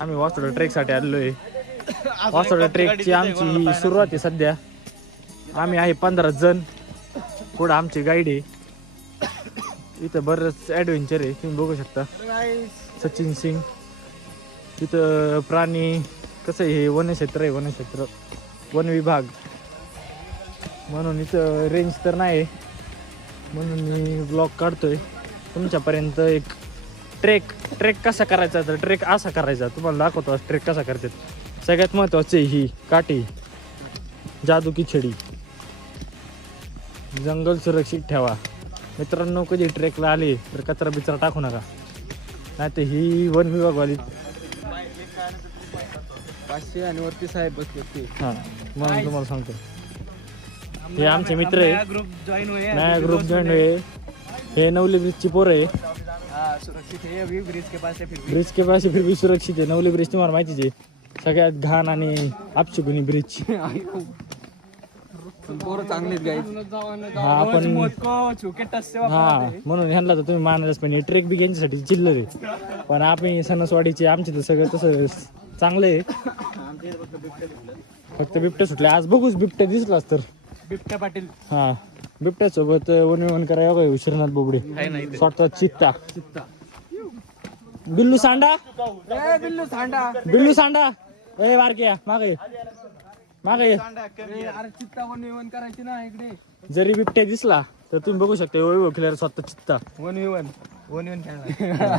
आम्ही वासोटा ट्रेकसाठी आलेलोय. वासोटा ट्रेकची आमची ही सुरुवात आहे सध्या. आम्ही आहे 15 जण. पुढे आमचे गाईड आहे. इथं बरंच ॲडव्हेंचर आहे, तुम्ही बघू शकता. सचिन सिंग. इथं प्राणी कसं आहे, हे वनक्षेत्र आहे, वनक्षेत्र वन विभाग म्हणून इथं रेंज तर नाही, म्हणून मी ब्लॉग काढतोय तुमच्यापर्यंत. एक ट्रेक कसा करायचा, तर ट्रेक असा करायचा तुम्हाला दाखवतो. ट्रेक कसा करतात. सगळ्यात महत्त्वाचं ही काठी, जादू की छडी. जंगल सुरक्षित ठेवा मित्रांनो. कधी ट्रेकला आले तर कचरा बिचरा टाकू नका, नाही तर ही वन विभागवाली 500 आणि वरती साहेब बसले. हां म्हणून तुम्हाला सांगतो. हे आमचे मित्र आहे, नया ग्रुप जॉईन आहे. हे नवली ब्रिजची पोरं आहे. सुरक्षित है अभी ब्रिज के पास है, ब्रिज के पास फिर भी सुरक्षित आहे. नवली ब्रिज तुम्हाला माहितीच आहे, सगळ्यात घाण आणि अपशकुनी ब्रिज. पोरं चांगलीच गाईड. हा आपण म्हणून ह्यांना तर तुम्ही मानायलाच पाहिजे. ट्रेक बी यांच्यासाठी चिल्लर आहे, पण आपण सणसवाडीचे आमचे तर सगळं तसं चांगलं आहे. फक्त बिबट्या सुटले आज. बघूच बिबट्या दिसलाच तर. बिबट्या पाटील. हा बिबट्यासोबत वन करायला बघा. विश्वनाथ बोबडे स्वतः चित्ता. बिल्लू सांडा, बिल्लू सांडा. ए बारक्या मागे मागे. अरे चित्ता वन करायची ना इकडे. जरी बिबट्या दिसला तर तुम्ही बघू शकता वैभव खिलार स्वतः चित्ता. वन खेळणार.